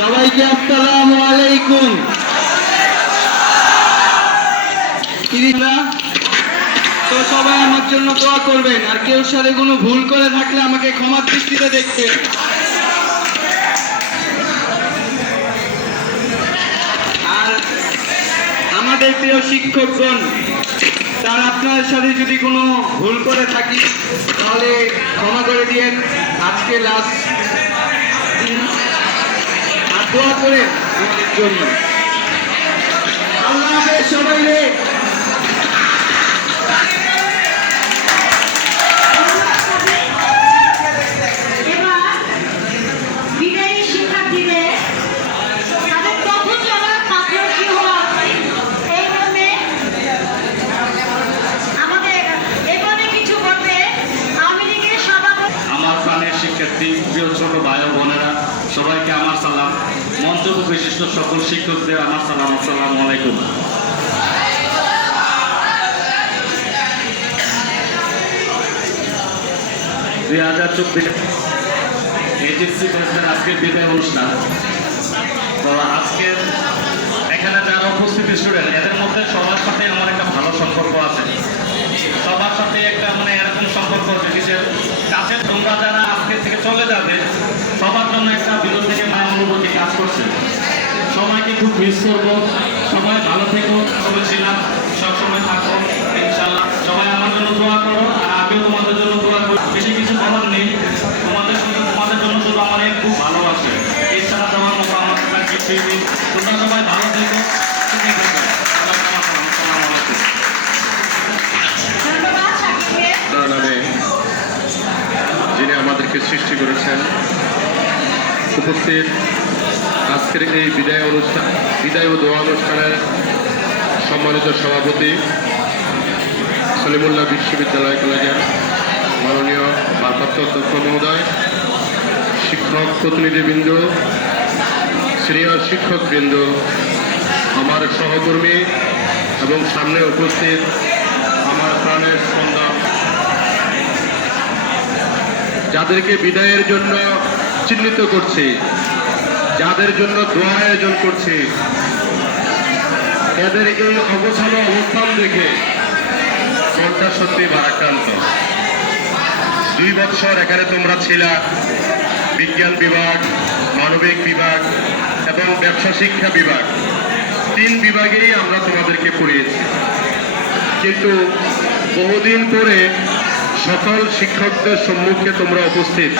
সবাইকে আসসালামু আলাইকুম। তো সবাই আমার জন্য দোয়া করবেন। আর কেউ সাথে কোনো ভুল করে থাকলে আমাকে ক্ষমা দৃষ্টিতে দেখবেন আর আমাদের প্রিয় শিক্ষকগণ, তার আপনার সাথে যদি কোনো ভুল করে থাকি, তাহলে ক্ষমা করে দিয়েন আজকে লাস্ট দোয়া করেন। আমাদের জন্য। আল্লাহ সবাই বিশিষ্ট সকল শিক্ষকদের আমার সালাম, আসসালামু আলাইকুম। দুই হাজার চব্বিশ এইচএসসি ব্যাচের আজকের বিদায় অনুষ্ঠান। তো আজকের এখানে যারা উপস্থিত স্টুডেন্ট এদের মধ্যে সবার সাথে আমার একটা ভালো সম্পর্ক আছে। সবার সাথে একটা মানে এরকম সম্পর্ক নিজের কাছে তোমরা যারা আজকে থেকে চলে যাবে, সবার জন্য একটা ভিতর থেকে মায়া অনুভূতি কাজ করছে। সবাইকে খুব মিস করব। সবাই ভালো থেকো বলেছিলাম সবসময় থাকো ইনশাল্লাহ সবাই আমার জন্য দোয়া করো আর আমিও তোমাদের জন্য দোয়া করো। বেশি কিছু বলার নেই। তোমাদের শুধু তোমাদের জন্য শুধু আমার খুব ভালোবাসে। এছাড়া দেওয়ার মতো আমার কিছুই নেই। তোমরা সবাই ভালো থেকো যিনি আমাদেরকে সৃষ্টি করেছেন উপস্থিত আজকের এই বিদায় অনুষ্ঠান, বিদায় ও দোয়া অনুষ্ঠানের সম্মানিত সভাপতি সলিমুল্লাহ বিশ্ববিদ্যালয় কলেজের মাননীয় ভারপ্রাপ্ত অধ্যক্ষ মহোদয়, শিক্ষক প্রতিনিধিবৃন্দ, সিনিয়র শিক্ষকবৃন্দ, আমার সহকর্মী এবং সামনে উপস্থিত আমার প্রাণের স্পন্দন যাদেরকে বিদায়ের জন্য চিহ্নিত করছি যাদের জন্য দোয়া আয়োজন করছি, এদের এই অবসান অবস্থান দেখে মনটা সত্যি ভারাক্রান্ত। দুই বছর এখানে তোমরা ছিলা, বিজ্ঞান বিভাগ, মানবিক বিভাগ এবং ব্যবসা শিক্ষা বিভাগ। তিন বিভাগেই আমরা তোমাদেরকে পড়িয়েছি। কিন্তু বহুদিন পরে সকল শিক্ষকদের সম্মুখে তোমরা উপস্থিত।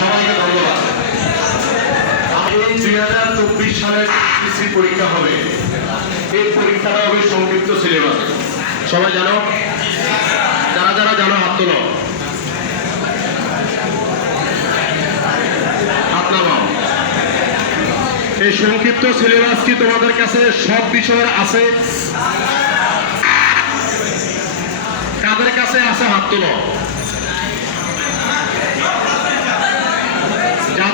সবাইকে ধন্যবাদ। এই দুই হাজার চব্বিশ সালের কৃষি পরীক্ষা হবে। এই পরীক্ষাটা হবে সংক্ষিপ্ত সিলেবাস। সবাই জানো? যারা যারা জানো, হাত তোলো। এই সংক্ষিপ্ত সিলেবাস কি তোমাদের কাছে সব বিষয়ের আছে? কাদের কাছে আছে? হাত তোলো।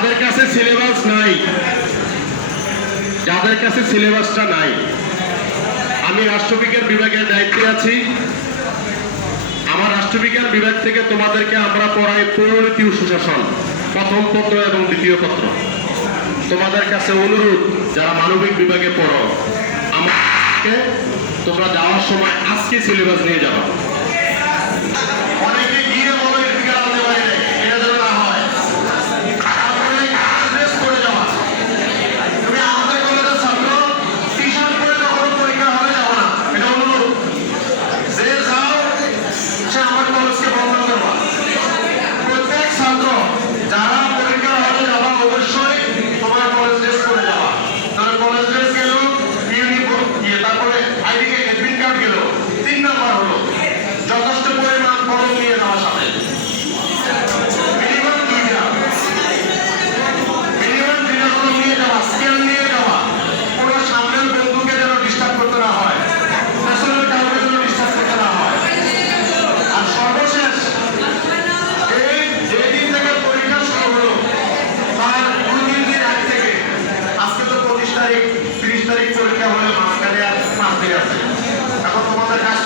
যাদের কাছে সিলেবাস নাই, যাদের কাছে সিলেবাসটা নাই, আমি রাষ্ট্রবিজ্ঞান বিভাগের দায়িত্বে আছি। আমার রাষ্ট্রবিজ্ঞান বিভাগ থেকে তোমাদেরকে আমরা পড়াই পৌরনীতি ও সুশাসন প্রথম পত্র এবং দ্বিতীয় পত্র। তোমাদের কাছে অনুরোধ, যারা মানবিক বিভাগে পড়ো আমাকে তোমরা যাওয়ার সময় আজকে সিলেবাস নিয়ে যাব। না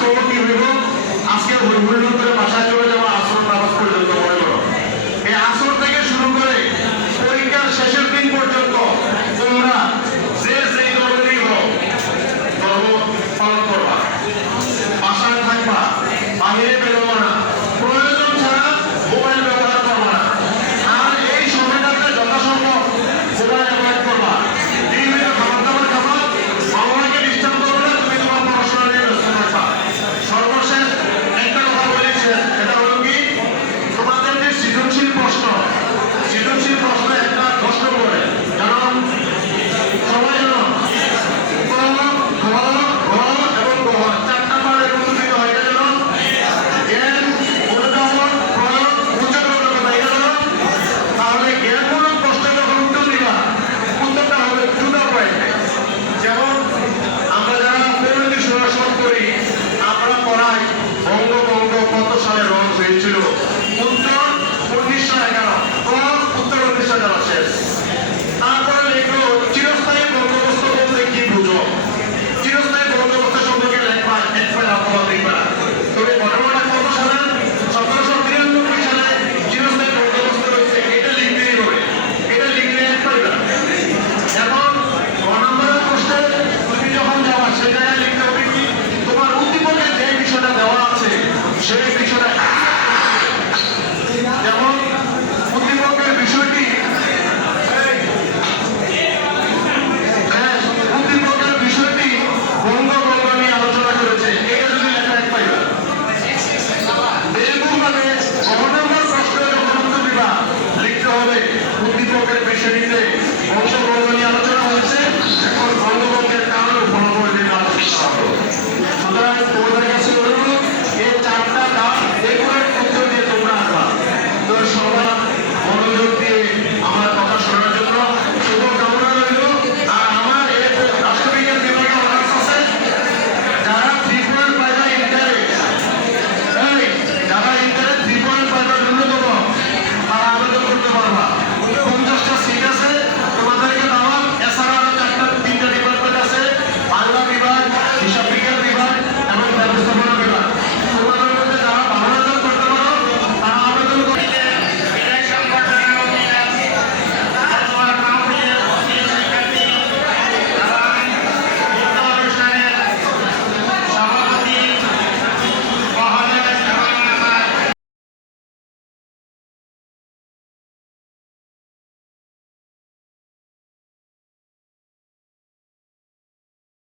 রাষ্ট্রপতি আজকে হই করে বাসায় চলে